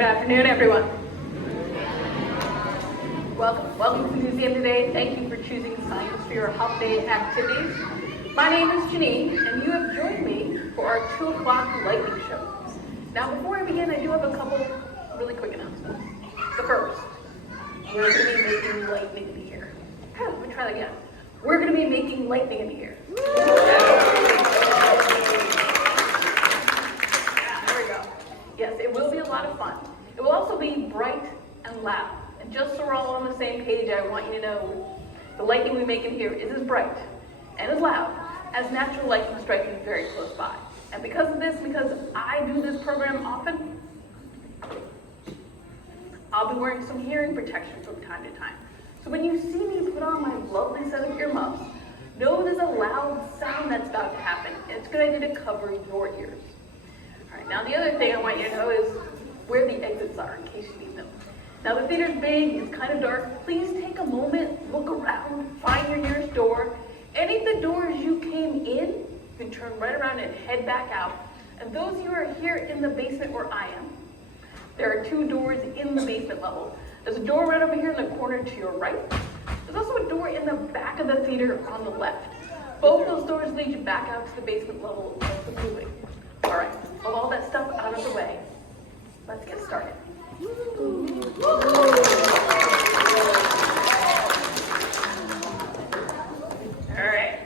Good afternoon, everyone. Welcome to the museum today. Thank you for choosing science for your holiday activities. My name is Janine, and you have joined me for our 2 o'clock lightning show. Now, before I begin, I do have a couple really quick announcements. The first, we're going to be making lightning in the air. Let me try that again. We're going to be making lightning in the air. There we go. Yes, it will be a lot of fun. It will also be bright and loud. And just so we're all on the same page, I want you to know the lightning we make in here is as bright and as loud as natural lightning striking very close by. And because of this, because I do this program often, I'll be wearing some hearing protection from time to time. So when you see me put on my lovely set of earmuffs, know there's a loud sound that's about to happen, and it's a good idea to cover your ears. All right, now the other thing I want you to know is where the exits are, in case you need them. Now the theater's big, it's kind of dark. Please take a moment, look around, find your nearest door. Any of the doors you came in, you can turn right around and head back out. And those of you who are here in the basement where I am, there are 2 doors in the basement level. There's a door right over here in the corner to your right. There's also a door in the back of the theater on the left. Both those doors lead you back out to the basement level of the movie. All right, with all that stuff out of the way, let's get started. All right.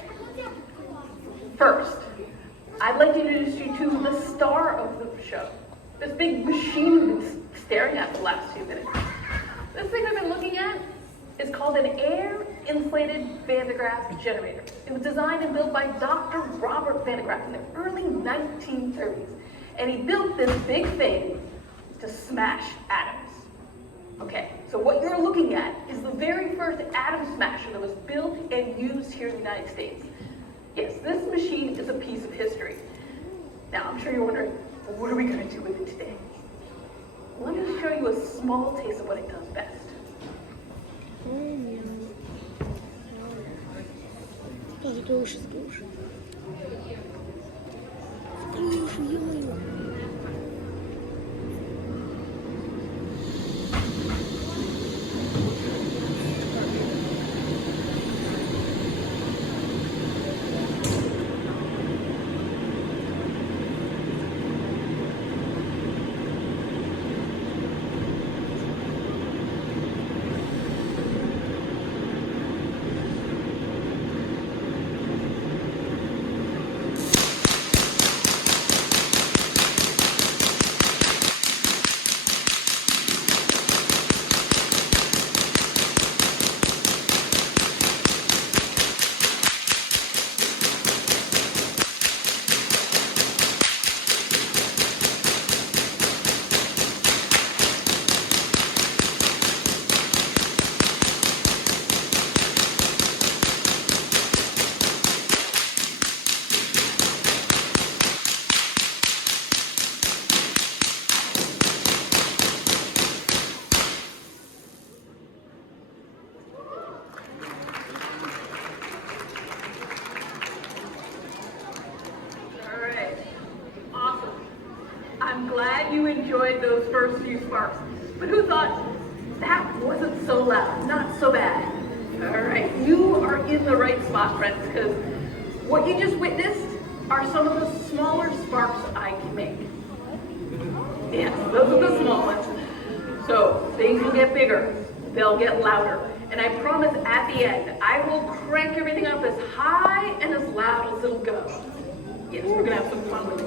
First, I'd like to introduce you to the star of the show. This big machine we've been staring at the last few minutes. This thing I've been looking at is called an air-inflated Van de Graaff generator. It was designed and built by Dr. Robert Van de Graaff in the early 1930s. And he built this big thing to smash atoms. Okay, so what you're looking at is the very first atom smasher that was built and used here in the United States. Yes, this machine is a piece of history. Now, I'm sure you're wondering, well, what are we going to do with it today? Let me show you a small taste of what it does best. I'm glad you enjoyed those first few sparks, but who thought that wasn't so loud, not so bad? All right, you are in the right spot, friends, because what you just witnessed are some of the smaller sparks I can make. Yes, those are the small ones. So things will get bigger, they'll get louder, and I promise at the end, I will crank everything up as high and as loud as it'll go. Yes, we're gonna have some fun with it.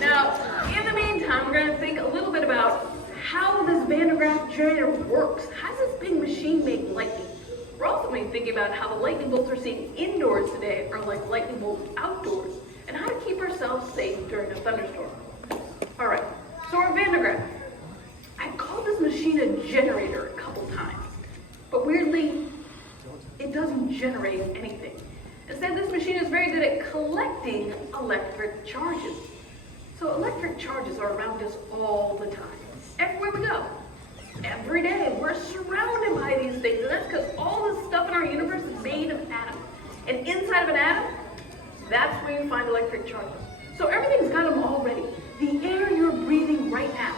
Now, in the meantime, we're going to think a little bit about how this Van de Graaff generator works. How does this big machine make lightning? We're also going to be thinking about how the lightning bolts we're seeing indoors today are like lightning bolts outdoors, and how to keep ourselves safe during a thunderstorm. All right, so our Van de Graaff. I've called this machine a generator a couple times, but weirdly, it doesn't generate anything. Instead, this machine is very good at collecting electric charges. So electric charges are around us all the time, everywhere we go. Every day, we're surrounded by these things, and that's because all the stuff in our universe is made of atoms. And inside of an atom, that's where you find electric charges. So everything's got them all ready. The air you're breathing right now,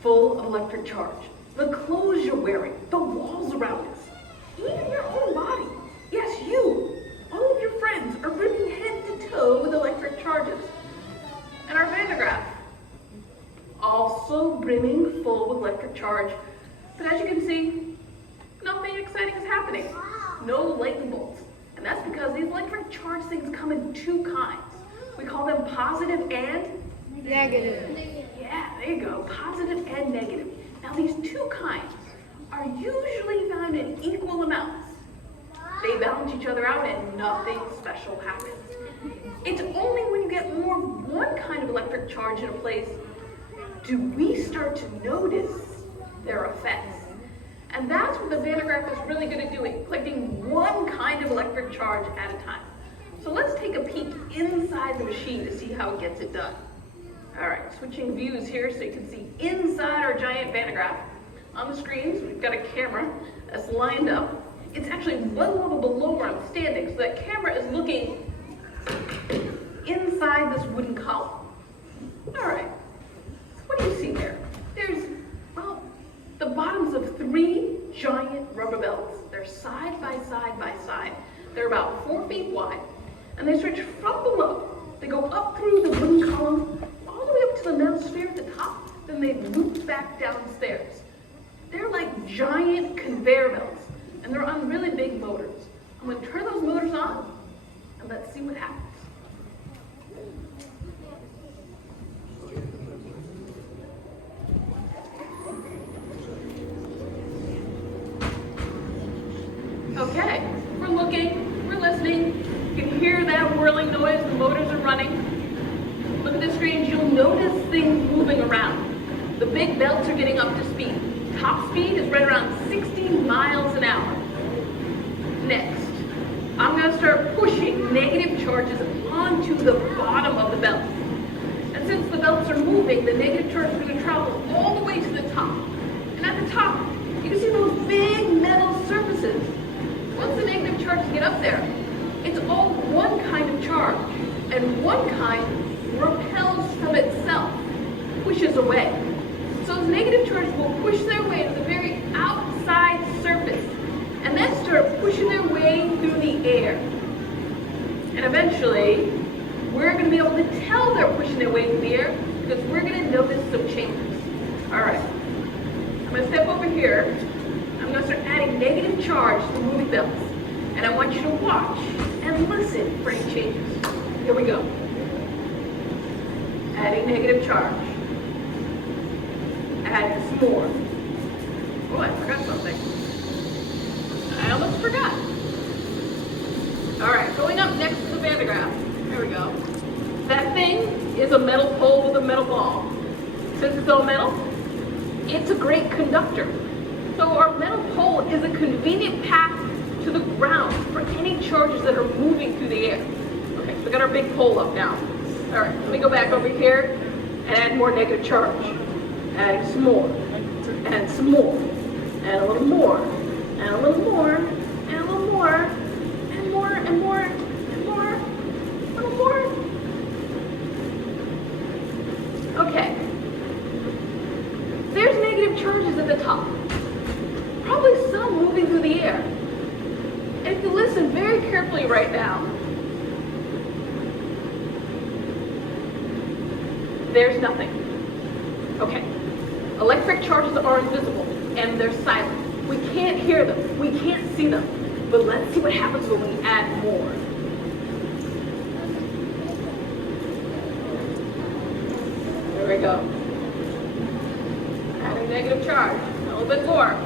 full of electric charge. The clothes you're wearing, the walls around us, even your own body. Yes, you, all of your friends are brimming head to toe with electric charges. And our Van de Graaff, also brimming full with electric charge. But as you can see, nothing exciting is happening. No lightning bolts. And that's because these electric charge things come in two kinds. We call them positive and negative. Yeah, there you go, positive and negative. Now these two kinds are usually found in equal amounts. They balance each other out and nothing special happens. It's only when you get more of one kind of electric charge in a place do we start to notice their effects. And that's what the Van de Graaff is really good at doing, collecting one kind of electric charge at a time. So let's take a peek inside the machine to see how it gets it done. All right, switching views here so you can see inside our giant Van de Graaff. On the screens, we've got a camera that's lined up. It's actually one level below where I'm standing, so that camera is looking inside this wooden column. All right, so what do you see there? There's, well, the bottoms of 3 giant rubber belts. They're side by side by side. They're about 4 feet wide, and they stretch from below. They go up through the wooden column, all the way up to the metal sphere at the top, then they loop back downstairs. They're like giant conveyor belts, and they're on really big motors. I'm going to turn those motors on, and let's see what happens. Okay, we're looking, we're listening. You can hear that whirling noise, the motors are running. Look at the screens, you'll notice things moving around. The big belts are getting up to speed. Top speed is right around 60 miles an hour. Next, I'm going to start pushing negative charges onto the bottom of the belt. And since the belts are moving, the negative charge is going to travel all the way to the top. And at the top, you can see those big metal surfaces. Once the negative charges get up there, it's all one kind of charge, and one kind repels from itself, pushes away. So those negative charges will push their way to the very outside surface, and then start pushing their way through the air. And eventually, we're going to be able to tell they're pushing their way through the air, because we're going to notice some changes. All right, I'm going to step over here. I'm going to start adding negative charge to the moving belts. And I want you to watch and listen for any changes. Here we go. Adding negative charge. Add some more. Oh, I forgot something. I almost forgot. All right, going up next to the Van de Graaff. There we go. That thing is a metal pole with a metal ball. Since it's all metal, it's a great conductor. So our metal pole is a convenient path to the ground for any charges that are moving through the air. Okay, so we got our big pole up now. All right, let me go back over here and add more negative charge. Add some more, and some more, and a little more, and a little more, and a little more, and more, and more, and more, a little more. Okay, there's negative charges at the top. Probably some moving through the air. And if you listen very carefully right now, there's nothing. Okay, electric charges are invisible and they're silent. We can't hear them, we can't see them, but let's see what happens when we add more. There we go. Adding negative charge, a little bit more.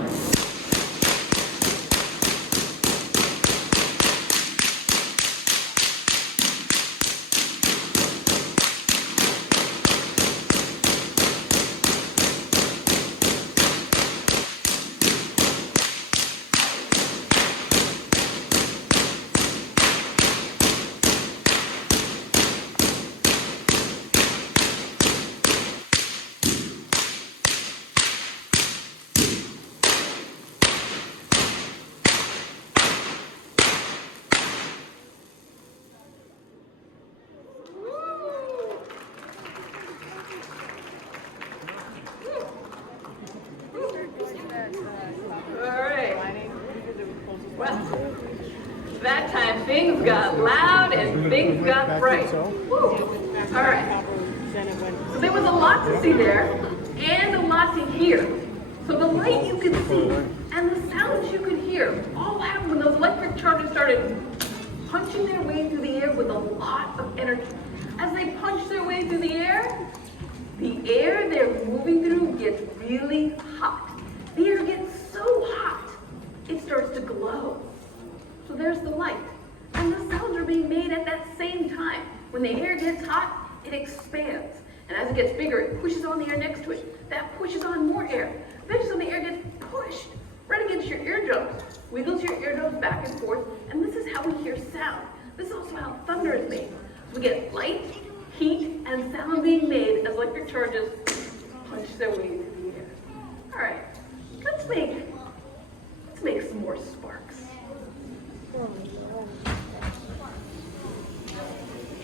things got loud and things got bright. Woo. All right. So there was a lot to see there and a lot to hear. So the light you could see and the sounds you could hear all happened when those electric charges started punching their way through the air with a lot of energy. As they punch their way through the air they're moving through gets really hot. The air gets so hot, it starts to glow. So there's the light. And the sounds are being made at that same time. When the air gets hot, it expands. And as it gets bigger, it pushes on the air next to it. That pushes on more air. Eventually the air gets pushed right against your eardrums, wiggles your eardrums back and forth, and this is how we hear sound. This is also how thunder is made. So we get light, heat, and sound being made as electric charges punch their way through the air. All right, let's make some more sparks.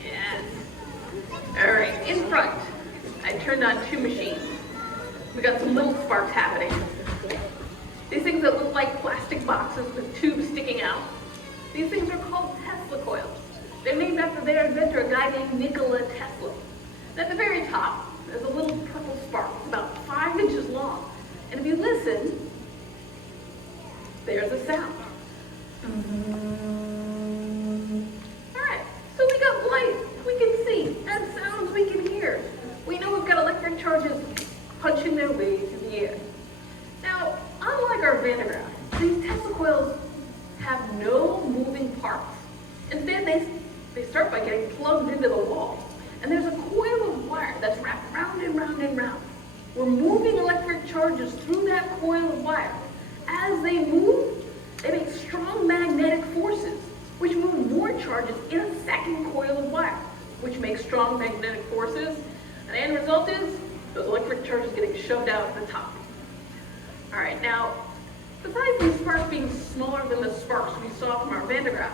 Yes. All right, in front, I turned on two machines. We got some little sparks happening. These things that look like plastic boxes with tubes sticking out. These things are called Tesla coils. They're named after their inventor, a guy named Nikola Tesla. And at the very top, there's a little purple spark. It's about 5 inches long. And if you listen, there's a sound. All right, so we got light we can see and sounds we can hear. We know we've got electric charges punching their way through the air. Now, unlike our Van de Graaff, these Tesla coils have no moving parts. Instead, they start by getting plugged into the wall. And there's a coil of wire that's wrapped round and round and round. We're moving electric charges through that coil of wire. As they move, they make strong magnetic forces, which move more charges in a second coil of wire, which makes strong magnetic forces. And the end result is those electric charges getting shoved out at the top. All right, now, besides these sparks being smaller than the sparks we saw from our Van de Graaff,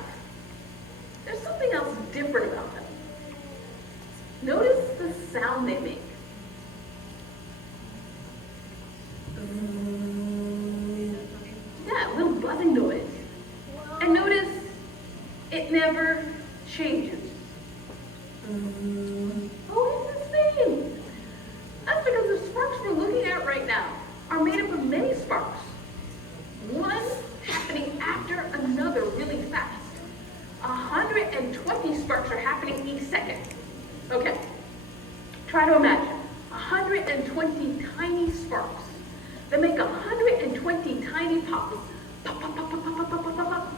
there's something else different about them. Notice the sound they make. Yeah, a little buzzing noise. And notice it never changes. Oh, it's the same. That's because the sparks we're looking at right now are made up of many sparks. One happening after another really fast. 120 sparks are happening each second. Okay, try to imagine 120 tiny sparks that make 120 tiny pops, pop, pop, pop, pop, pop, pop, pop, pop, pop, pop,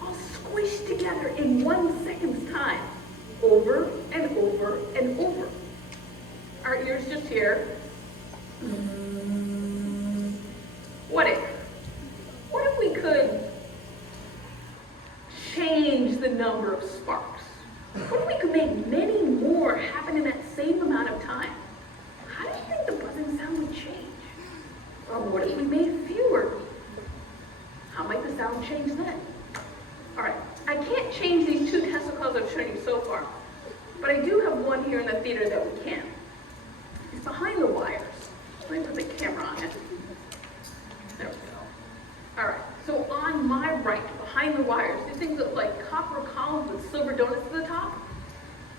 all squished together in 1 second's time, over and over and over. Our ears just hear. What if we could change the number of sparks? What if we could make many more happen in that same amount of time? How do you think the buzzing sound would change? Or what if we made fewer? How might the sound change then? All right, I can't change these two Tesla coils I've shown you so far, but I do have one here in the theater that we can. It's behind the wires. Let me put the camera on it. There we go. All right, so on my right, behind the wires, these things look like copper columns with silver donuts at the top.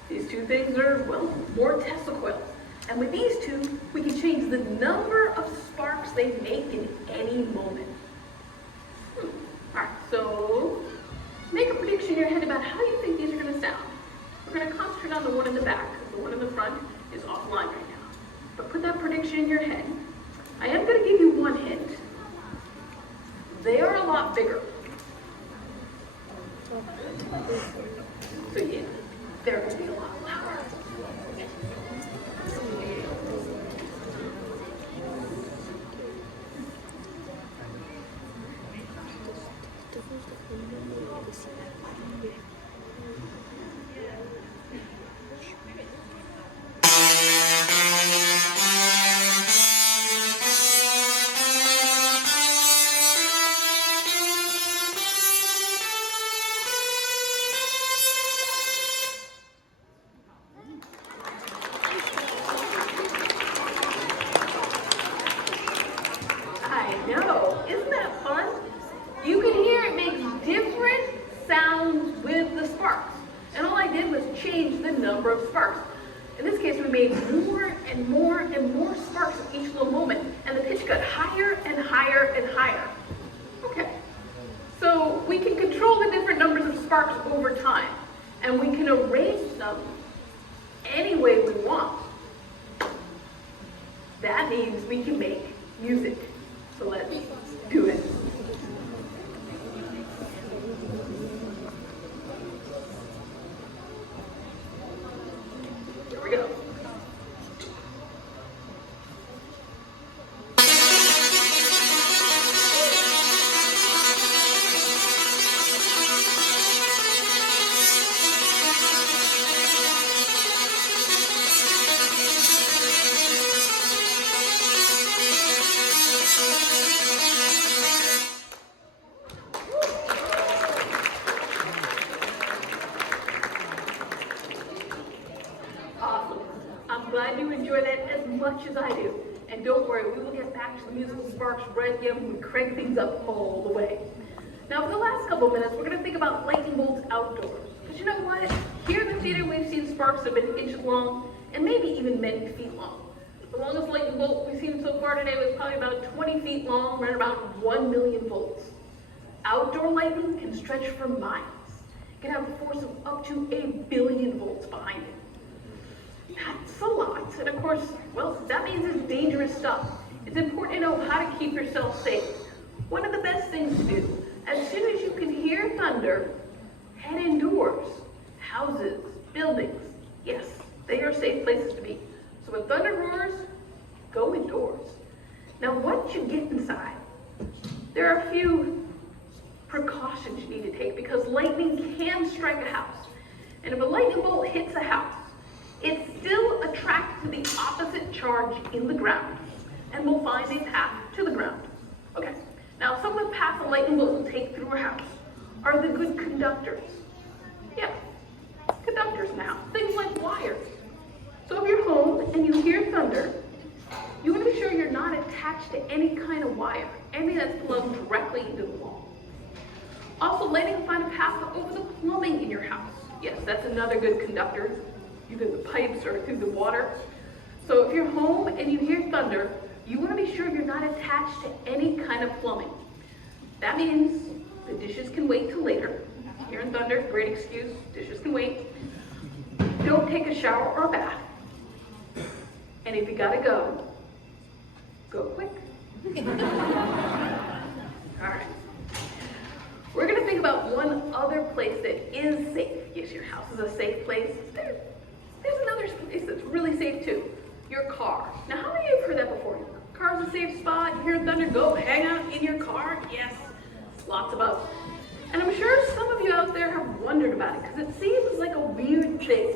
These two things are, well, more Tesla coils. And with these two, we can change the number of sparks they make in any moment. All right, so make a prediction in your head about how you think these are going to sound. We're going to concentrate on the one in the back, because the one in the front is offline right now. But put that prediction in your head. I am going to give you one hint. They are a lot bigger. So yeah, they're going to be a lot louder. number of sparks. In this case, we made more and more and more sparks at each little moment, and the pitch got higher and higher and higher. Okay, so we can control the different numbers of sparks over time, and we can arrange them any way we want. That means we can make music. So let's do it. Here we go. Awesome. I'm glad you enjoy that as much as I do. And don't worry, we will get back to the musical sparks right here when we crank things up all the way. Now for the last couple of minutes, we're going to think about lightning bolts outdoors. Because you know what? Here in the theater, we've seen sparks that have been inches long and maybe even many feet long. The longest lightning bolt we've seen so far today was probably about 20 feet long, right about 1 million volts. Outdoor lightning can stretch for miles. It can have a force of up to 1 billion volts behind it. That's a lot. And of course, well, that means it's dangerous stuff. It's important to know how to keep yourself safe. One of the best things to do, as soon as you can hear thunder, head indoors. Houses, buildings, yes, they are safe places to be. So when thunder roars, go indoors. Now once you get inside, there are a few precautions you need to take because lightning can strike a house. And if a lightning bolt hits a house, it's still attracted to the opposite charge in the ground and will find a path to the ground. Okay, now some of the paths a lightning bolt will take through a house are the good conductors. Yeah, conductors now, things like wires. So if you're home and you hear thunder, you want to be sure you're not attached to any kind of wire, anything that's plugged directly into the wall. Also, lightning will find a path over the plumbing in your house. Yes, that's another good conductor, either the pipes or through the water. So if you're home and you hear thunder, you want to be sure you're not attached to any kind of plumbing. That means the dishes can wait till later. Hearing thunder, great excuse, dishes can wait. Don't take a shower or a bath. And if you gotta go, go quick. All right. We're gonna think about one other place that is safe. Yes, your house is a safe place. There's another place that's really safe too. Your car. Now, how many of you have heard that before? Your car's a safe spot. You hear thunder, go hang out in your car. Yes, lots of us. And I'm sure some of you out there have wondered about it because it seems like a weird thing.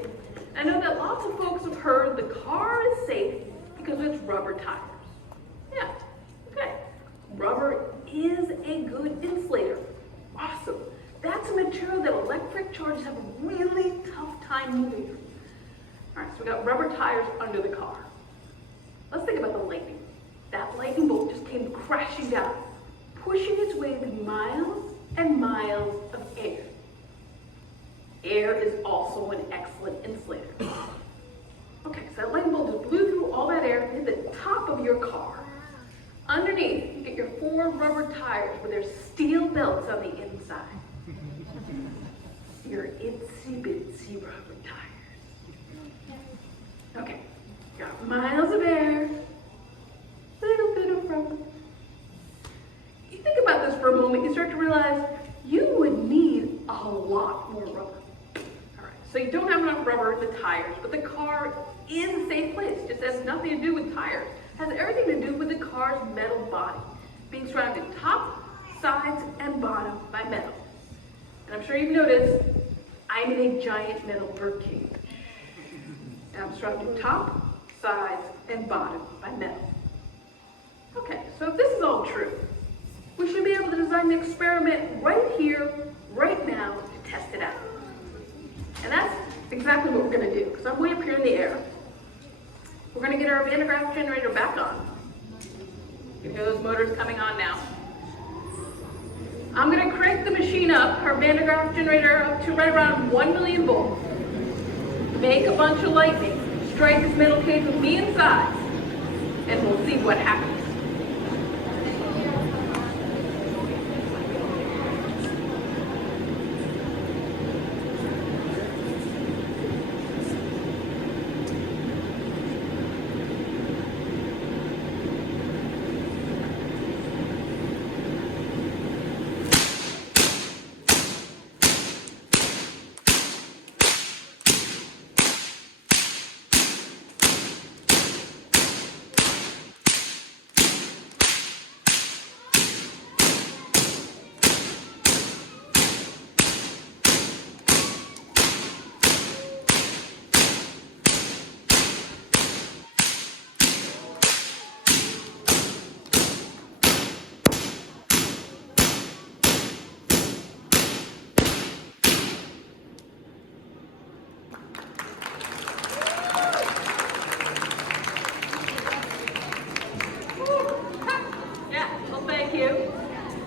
I know that lots of folks have heard the car is safe because it's rubber tires. Yeah, okay. Rubber is a good insulator. Awesome. That's a material that electric charges have a really tough time moving through. All right, so we got rubber tires under the car. Let's think about the lightning. That lightning bolt just came crashing down, pushing its way through miles and miles of air. Air is also an excellent insulator. Okay, so that lightning bolt just blew through all that air, hit the top of your car. Underneath, you get your 4 rubber tires with their steel belts on the inside. Your itsy bitsy rubber tires. Okay, got miles of air, little bit of rubber. You think about this for a moment, you start to realize you would need a lot more rubber. All right, so you don't have enough rubber in the tires, but the car is a safe place. It just has nothing to do with tires. It has everything to do with the car's metal body, being surrounded top, sides, and bottom by metal. And I'm sure you've noticed, I'm in a giant metal birdcage. And I'm surrounded top, sides, and bottom by metal. Okay, so if this is all true, we should be able to design an experiment right here, right now, to test it out. And that's exactly what we're going to do, because I'm way up here in the air. We're going to get our Van de Graaff generator back on. You hear those motors coming on now. I'm going to crank the machine up, our Van de Graaff generator, up to right around 1 million volts. make a bunch of lightning, strike this metal cage with me inside, and we'll see what happens.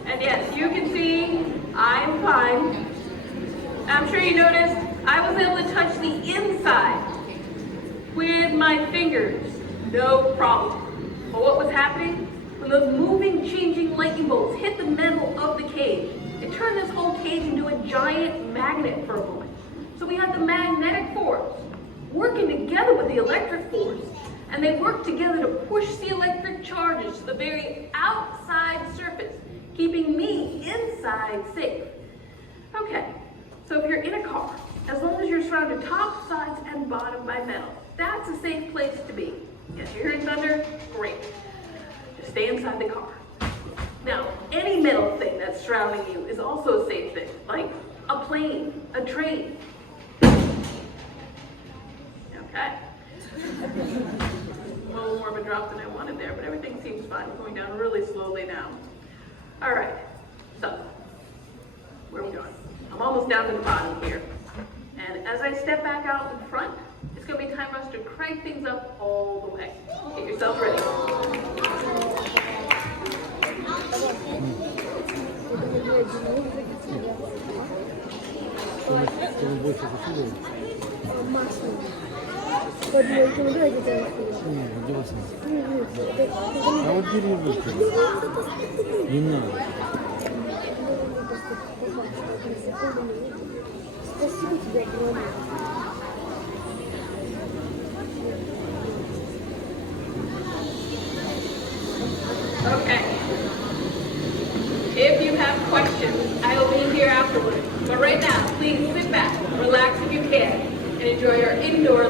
And yes, you can see I'm fine. I'm sure you noticed I was able to touch the inside with my fingers, no problem. But what was happening? When those moving, changing lightning bolts hit the metal of the cage, it turned this whole cage into a giant magnet for a moment. So we had the magnetic force working together with the electric force, and they worked together to push the electric charges to the very outside surface, keeping me inside safe. Okay, so if you're in a car, as long as you're surrounded top, sides, and bottom by metal, that's a safe place to be. Yes, you're hearing thunder? Great. Just stay inside the car. Now, any metal thing that's surrounding you is also a safe thing, like a plane, a train. Okay. A little more of a drop than I wanted there, but everything seems fine. We're going down really slowly now. All right, so where are we going? I'm almost down to the bottom here. And as I step back out in front, it's going to be time for us to crank things up all the way. Get yourself ready. Okay. If you have questions, I will be here afterwards. But right now, please sit back, relax if you can, and enjoy our indoor